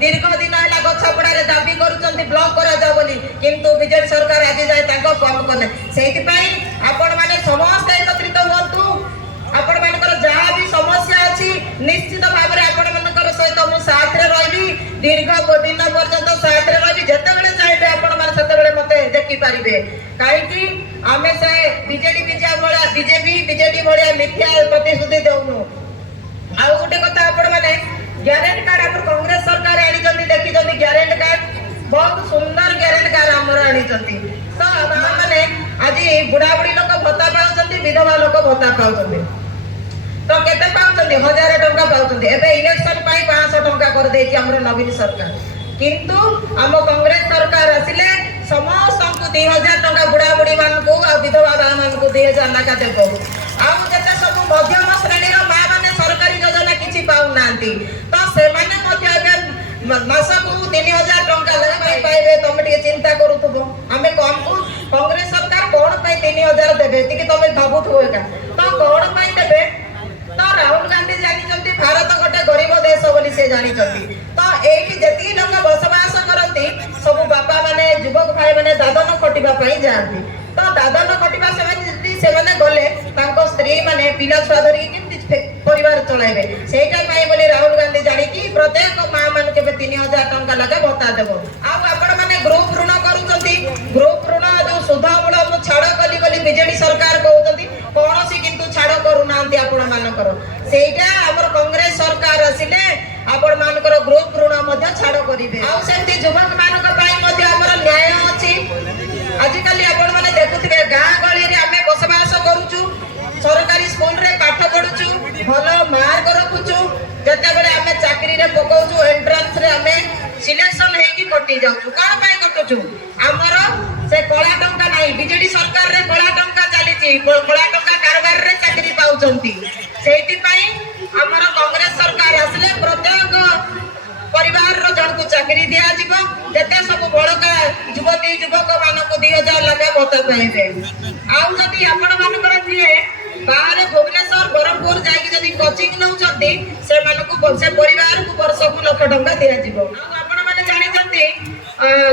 दीर्घ दिन है गछपड़ा दाबी कर ब्लॉक किंतु बीजेपी सरकार आज जाए कम कले से आपण मैंने समस्त एकत्रित हूँ आपण मान जहाँ भी समस्या अच्छी निश्चित भाव में आपण मान सहित मुझे साथ रही दीर्घ दिन पर्यंत साथ रही जिते चाहिए आपण मैंने मत देखिपारे कहीं आम से बीजेपी भाया मिथ्या प्रतिश्रुति देनु आउ गोटे कथा आपण मैंने ग्यारेंटी कार्ड आप कांग्रेस सरकार आनी देखी ग्यारेंटी कार्ड बहुत सुंदर ग्यारेंटी कार्ड आमर आनी तो मैंने आज बुढ़ा बुढ़ी लोक भत्ता पाँच विधवा लोक भत्ता पाँच तो केते पाँच 1000 टंका पाँच एवं इलेक्शन 500 टंका कर दे नवीन सरकार किंतु आम कांग्रेस सरकार आसिले समस्त 2000 टंका बुढ़ा बुढ़ी मान विधवा मान 2000 लाख देव आते सब मध्यम श्रेणी माँ मैंने सरकारी योजना किसी पाऊना तो से मासक 3000 टंका पाइबे तुम चिंता करूब आम आमको कांग्रेस सरकार कौन 3000 देवे तुम भावुव तो कौन देवे तो राहुल गांधी जानी भारत गोटे गरीब देश बोली से जानी तो ये लोक बसवास करती सब बापा माने युवक भाई माने दादन खटिबा जाती तो दादन खटिबा से गले स्त्री माने पिला छुआ धरिकी परिवार चलाइबे सेटा बोली राहुल गांधी जानी प्रत्येक माँ मान के 3000 टंका लगे भत्ता देव आपण मैंने ग्रुप ऋण करुँच ग्रुप ऋण जो सुध मूल मु छाड़ कली बोली बीजेडी सरकार कहते कौन सी किंतु छाड़ करूना आपण मानकर सेटा आमर कांग्रेस सरकार आसिले आपण मानकर ग्रुप ऋण छाड़ करेंगे आमती युवक मान न्याय अच्छी आजिकल आपण मैंने देखुए गाँ गली आम बसवास करुचु सरकारी स्कूल रे पाठ पढ़ुचु भल मार्क रखुचु जिते बड़े आम चाकरी रे पकाउचु एंट्रांस रे आम सिलेक्शन हेकी कटि जाउचु कौन पाई कटुचु आमर से कला टंका नहीं बीजेडी सरकार रे कला टंका चली कला टंका कारबार रे चाकरी पाउचंती सेठी पई आमर कांग्रेस सरकार आसले प्रत्येक परिवार रो जन को चाकरी दिया जिवो जते सब बड़का युवती युवक मानक 2000 लाख भत्ता पाइबे आउ जदी आपण मानकर थिए बाहर भुवनेश्वर बरहमपुर जाइए जदि कोचिंग नौचंती से मानकु से परिवार को वर्ष को लाख टंका दिया जिवो आपण माने जानि जंती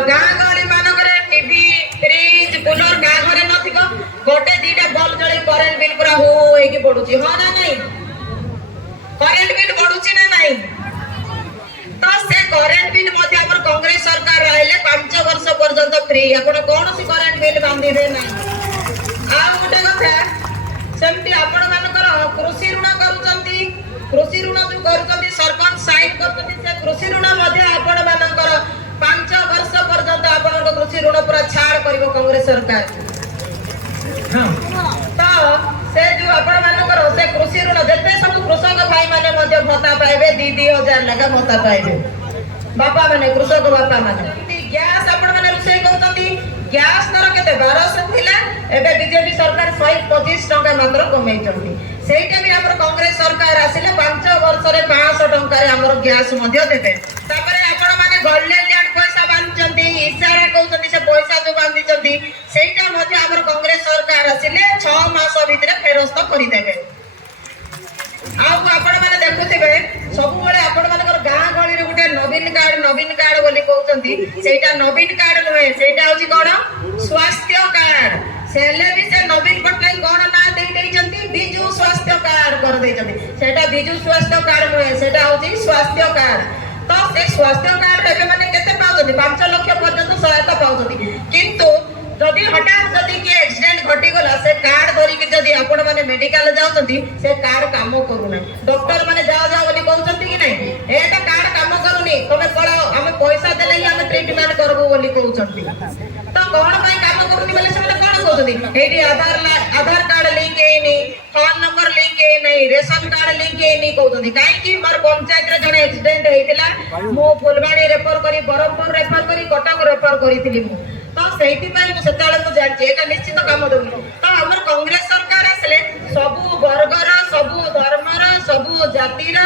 गाँ गली मानकरे टीवी फ्रिज कूलर गाँ घरे नथिबो गोटे दीटा बल्ब जळे करेंट बिल पूरा हो हेकी पडुची हो ना नहीं करेंट बिल पडुची ना नहीं तो से करेंट बिल मध्य हमर कांग्रेस सरकार रहले 5 वर्ष पर्यंत फ्री आपण कोन सी करेंट बिल बांधिबे ना आ गोटे कथा सेमती आपण मानकर कृषि ऋण करूचंती कृषि ऋण जो करूचंती सरपंच साइन करचंती से कृषि ऋण मध्य आपण मानकर 5 वर्ष पर्यंत आपण कृषि ऋण पूरा छाड़ करिवो कांग्रेस सरकार तो से जो आपण मानकर से कृषि ऋण जते सब कृषक भाई माने मध्य भत्ता पाइबे 2000 लगा भत्ता पाइबे बापा माने कृषक बापा माने गैस आपण माने रुसई करचंती गैस दर केते 1200 थिला एबे बीजेपी सरकार 125 टंका मात्र कमै चंती सेटा भी हमर कांग्रेस सरकार आसिले 5 वर्ष रे 500 टंका रे हमर गैस मध्य देबे तापरे आपण माने गल्ले लैंड पैसा बांधचंती इशारा कहउचंती से पैसा जो बांधिचंती सेटा मध्य हमर कांग्रेस सरकार आसिले 6 मास भीतर फेरस्त करि देबे आउ आपण माने देखुथिबे सब बेले आपण मानकर गाँ गली रे गुटे नवीन कार्ड बोली कहउचंती सेटा नवीन कार्ड नहे सेटा होची कोन स्वास्थ्य कार्ड सेले भी से नवीन पटनायक कोन ना देइचंती बिजू स्वास्थ्य कार्ड कर देइचंती सेटा बिजू स्वास्थ्य कार्ड नहे सेटा होची स्वास्थ्य कार्ड तो से स्वास्थ्य कार्ड रे माने केते पाउचंती 5 लाख पर्यंत सहायता पाउचंती किंतु जदि हठात जदि कि एक्सीडेंट घटी गला से कार्ड धरी कि जदि आपण माने मेडिकल जाउचंती से कार्ड काम करूना डॉक्टर माने जाओ जाओ बोली कहउचंती कि नहीं एटा कार्ड काम करूनी तमे पळो हम पैसा देले ही हम ट्रीटमेंट करबो बोली कहउचंती तो कोन भाई काम करूनी बोले से कोन कहउचंती एडी आधार कार्ड लिंक हेनी फोन नंबर लिंक हे नहीं रेशन कार्ड लिंक हेनी कहउचंती काई कि मोर पंचायत रे जने एक्सीडेंट हेतिला मो फुलबाणी रेफर करी बरहमपुर रेफर करी कटक रेफर करिथिली मु तो सेठी पई सेताले मु जानि एटा निश्चित काम देउनी तो हमर कांग्रेस सरकार आसले सबु वर्गर सबु धर्मर सबु जातिर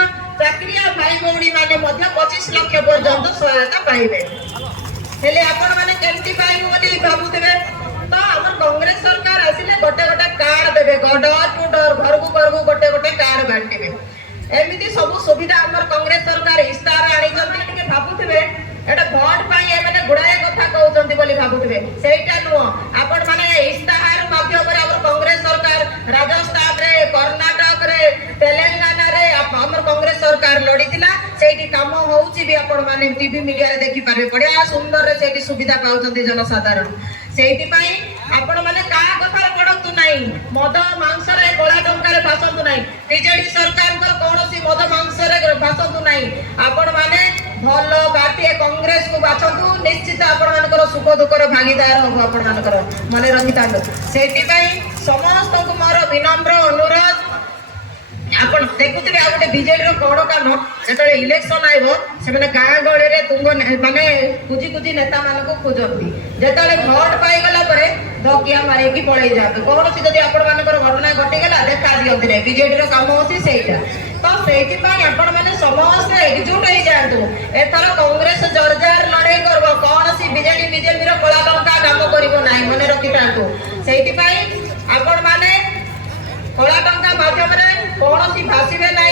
चाकरिया भाई भौणी माने मध्य 25 लाख पर्यंत सहायता पाइबे हेले आपण माने केंती पाइबो बोली भाबुतबे तो हमर कांग्रेस सरकार आसिले गोटे गोटे कार्ड देबे डोर टू डोर घर को गोटे गोटे कार्ड बांटिबे एमिति सब सुविधा हमर कांग्रेस सरकार इस्तार आनी जंती के भाबु काम होउची भी आपण माने टीवी मीडिया रे देखि पारे बढिया सुंदर रे सेठी सुविधा पाउचंती जनसाधारण सेठी पई आपण माने का कथा पडतु नाही मद मांस रे गोळा टंका रे भासंतु नाही बीजेडी सरकार को कोनोसी मद मांस रे भासंतु नाही आपण माने भल भारतीय कांग्रेस को बाछंतु निश्चित आपण मानकर सुख दुख रो भागीदार हो आपण मानकर मने रखितांदो सेठी पई समस्त को मोर विनम्र अनुरोध आपण देखुथिबे आ गोटे बीजेडी रो कोड काम जेतले इलेक्शन आइबो से माने गां गळे रे तुंग माने कुजी कुजी नेता मान को खोजंती जेतले भोट पाई गला परे धकिया मारे की पळै जाबे कोन से जदी आपण मानकर घटना घटी गेला देखा दियंती रे बीजेडी रो काम होती सेटा तो सेठी पई आपण माने समस्त एकजुट होई जांतु एथर कांग्रेस जर्जार लड़ाई करबो कोन से बीजेडी रो कोला टंका काम करिवो नाही मने रखितांतु सेठी पई आपण माने कोला टंका माध्यम रे कौन भाषे ना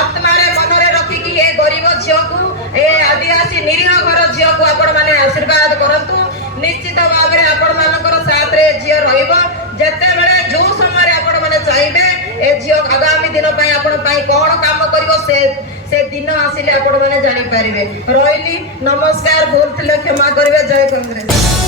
आत्मा मन रखिकी ए गरीब झील को ए आदिवासी निरीह घर झील को आपण माने आशीर्वाद करंतु निश्चित भाव में आपण मानकर साथ रे झील रहिबो जते बेले जो समय आपण माने चाहिबे ए झील आगामी दिन पई आपण पई कोन काम करिवो से दिन आसिले आपण माने जानि परिबे रहिली नमस्कार भूल थिले क्षमा करिवे जय कांग्रेस।